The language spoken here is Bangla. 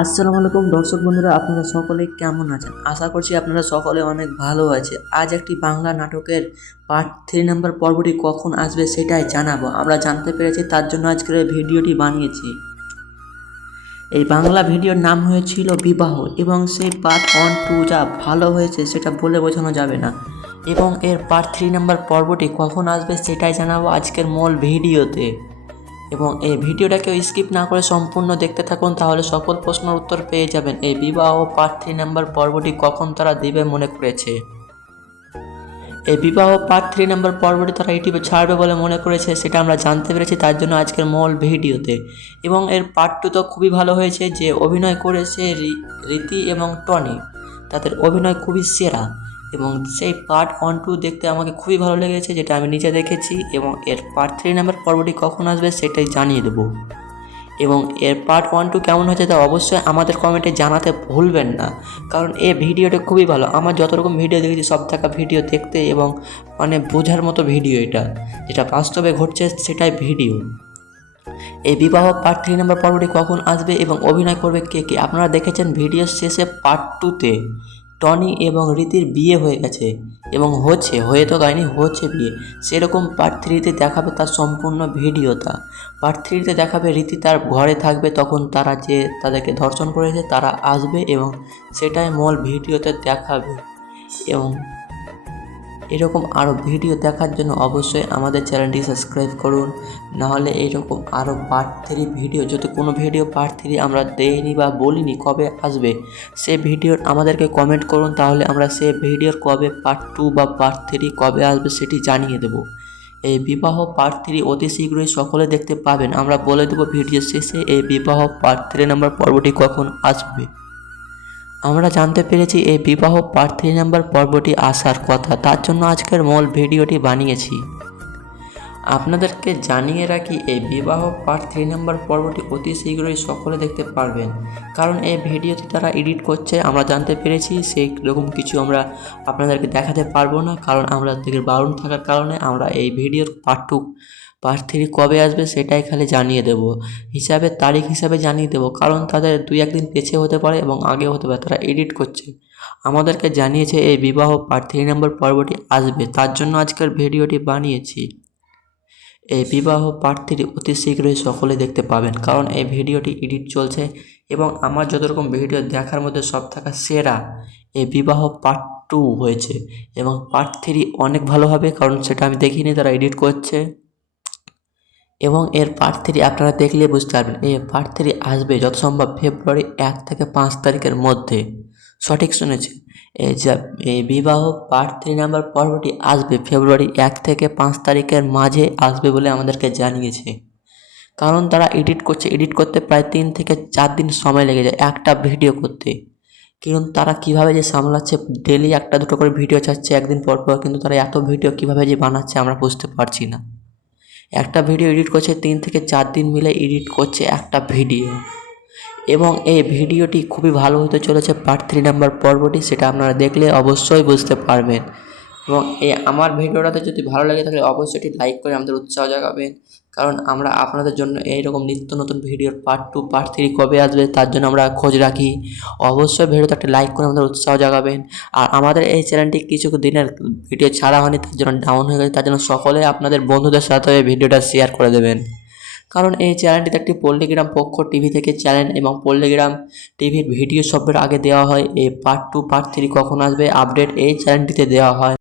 আসসালামু আলাইকুম দর্শক বন্ধুরা, আপনারা সকলে কেমন আছেন? আশা করছি আপনারা সকলে অনেক ভালো আছে। আজ একটি বাংলা নাটকের পার্ট 3 নম্বর পর্বটি কখন আসবে সেটাই জানাবো। আমরা জানতে পেরেছি, তার জন্য আজকের এই ভিডিওটি বানিয়েছি। এই বাংলা ভিডিওর নাম হয়েছিল বিবাহ, এবং সেই পার্ট 1, 2 যা ভালো হয়েছে সেটা বলে বোঝানো যাবে না। এবং এর পার্ট 3 নম্বর পর্বটি কখন আসবে সেটাই জানাবো আজকের মূল ভিডিওতে। এবং এই ভিডিওটাকে স্কিপ না করে সম্পূর্ণ দেখতে থাকুন, তাহলে সকল প্রশ্নের উত্তর পেয়ে যাবেন। এই বিবাহ পার্ট 3 নম্বর পর্বটি কখন তারা দিবে মনে করেছে। এই বিবাহ পার্ট 3 নম্বর পর্বটি তারা ইউটিউবে ছাড়বে বলে মনে করেছে, সেটা আমরা জানতে পেরেছি তার জন্য আজকের মূল ভিডিওতে। এবং এর পার্ট 2 তো খুবই ভালো হয়েছে, যে অভিনয় করেছে রীতি এবং টনি, তাদের অভিনয় খুবই সেরা। এবং সেই পার্ট 1, 2 দেখতে আমাকে খুবই ভালো লেগেছে, যেটা আমি নিজে দেখেছি। এবং এর পার্ট 3 নম্বর পর্বটি কখন আসবে সেটাই জানিয়ে দেবো। এবং এর পার্ট 1, 2 কেমন হয়েছে তা অবশ্যই আমাদের কমেন্টে জানাতে ভুলবেন না, কারণ এই ভিডিওটা খুবই ভালো। আমার যত রকম ভিডিও দেখেছি সব থাকা ভিডিও দেখতে এবং বোঝার মতো ভিডিও, এটা যেটা বাস্তবে ঘটছে সেটাই ভিডিও। এই বিবাহ পার্ট 3 নম্বর পর্বটি কখন আসবে এবং অভিনয় করবে কে কে, আপনারা দেখেছেন ভিডিওর শেষে পার্ট 2তে টনি এবং রীতির বিয়ে হয়ে গেছে, এবং হয়ে তো যায়নি, হচ্ছে বিয়ে। সেরকম পার্ট 3তে দেখাবে তার সম্পূর্ণ ভিডিওটা। পার্ট 3তে দেখাবে রীতি তার ঘরে থাকবে, তখন তারা যে তাদেরকে ধর্ষণ করেছে তারা আসবে, এবং সেটাই মূল ভিডিওতে দেখাবে। এবং এরকম আরও ভিডিও দেখার জন্য অবশ্যই আমাদের চ্যানেলটি সাবস্ক্রাইব করুন। নাহলে এইরকম আরও পার্ট 3 ভিডিও, যদি কোনো ভিডিও পার্ট 3 আমরা দেইনি বা বলিনি কবে আসবে, সে ভিডিওর আমাদেরকে কমেন্ট করুন, তাহলে আমরা সে ভিডিওর কবে পার্ট 2 বা পার্ট 3 কবে আসবে সেটি জানিয়ে দেব। এই বিবাহ পার্ট 3 অতি শীঘ্রই সকলে দেখতে পাবেন। আমরা বলে দেবো ভিডিওর শেষে এই বিবাহ পার্ট 3 নম্বর পর্বটি কখন আসবে। আমরা জানতে পেরেছি এই বিবাহ পার্ট 3 নম্বর পর্বটি আসার কথা, তার জন্য আজকের মূল ভিডিওটি বানিয়েছি। আপনাদেরকে জানিয়ে রাখি, এই বিবাহ পার্ট 3 নম্বর পর্বটি অতি শীঘ্রই সকলে দেখতে পারবেন, কারণ এই ভিডিওতে তারা এডিট করছে। আমরা জানতে পেরেছি সেই রকম কিছু আমরা আপনাদেরকে দেখাতে পারবো না, কারণ আমরা থেকে বারণ থাকার কারণে আমরা এই ভিডিওর পার্ট 3 কবে আসবে সেটাই খালি জানিয়ে দেব, তারিখ হিসাবে জানিয়ে দেব, কারণ তাদের 2-1 দিন পিছিয়ে হতে পারে এবং আগে হতে পারে, তারা এডিট করছে। আমাদেরকে জানিয়েছে এই বিবাহ পার্ট 3 নম্বর পর্বটি আসবে, তার জন্য আজকের ভিডিওটি বানিয়েছি। এই বিবাহ পার্ট 3 অতি শীঘ্রই সকলে দেখতে পাবেন, কারণ এই ভিডিওটি এডিট চলছে, এবং আমার যত রকম ভিডিও দেখার মধ্যে সব থাকা সেরা এই বিবাহ পার্ট 2 হয়েছে। এবং পার্ট 3 অনেক ভালো হবে, কারণ সেটা আমি দেখিনি, তারা এডিট করছে। এবং এর পার্ট 3 আপনারা দেখলে বুঝতে পারবেন। এই পার্ট 3 আসবে যত সম্ভব ফেব্রুয়ারি 1 থেকে 5 তারিখের মধ্যে, সঠিক শুনেছে। এই বিবাহ পার্ট 3 নম্বর পর্বটি আসবে ফেব্রুয়ারি 1 থেকে 5 তারিখের মাঝে আসবে বলে আমাদেরকে জানিয়েছে, কারণ তারা এডিট করতে প্রায় 3 থেকে 4 দিন সময় লেগে যায় একটা ভিডিও করতে। কিন্তু তারা কীভাবে যে সামলাচ্ছে, ডেলি 1-2 করে ভিডিও ছাড়ছে একদিন পর পর, কিন্তু তারা এত ভিডিও কীভাবে যে বানাচ্ছে আমরা বুঝতে পারছি না। একটা ভিডিও এডিট করছে 3 থেকে 4 দিন মিলে এডিট করছে একটা ভিডিও। এবং এই ভিডিওটি খুবই ভালো হতে চলেছে পার্ট 3 নম্বর পর্বটি, সেটা আপনারা দেখলে অবশ্যই বুঝতে পারবেন। এবং আমার ভিডিওটাতে যদি ভালো লাগে তাহলে অবশ্যই এটি লাইক করে আমাদের উৎসাহ জাগাবেন, কারণ আমরা আপনাদের জন্য এইরকম নিত্য নতুন ভিডিওর পার্ট 2 পার্ট 3 কবে আসবে তার জন্য আমরা খোঁজ রাখি। অবশ্যই ভিডিওতে একটা লাইক করে আমাদের উৎসাহ জাগাবেন। আর আমাদের এই চ্যানেলটি কিছু দিনের ভিডিও ছাড়া হয়নি, তার জন্য ডাউন হয়ে গেছে, তার জন্য সকলে আপনাদের বন্ধুদের সাথে এই ভিডিওটা শেয়ার করে দেবেন, কারণ এই চ্যানেলটিতে একটি পল্লীগ্রাম পক্ষ টিভি থেকে চ্যানেল, এবং পল্লীগ্রাম টিভির ভিডিও সবের আগে দেওয়া হয়। এই পার্ট 2 পার্ট 3 কখন আসবে আপডেট এই চ্যানেলটিতে দেওয়া হয়।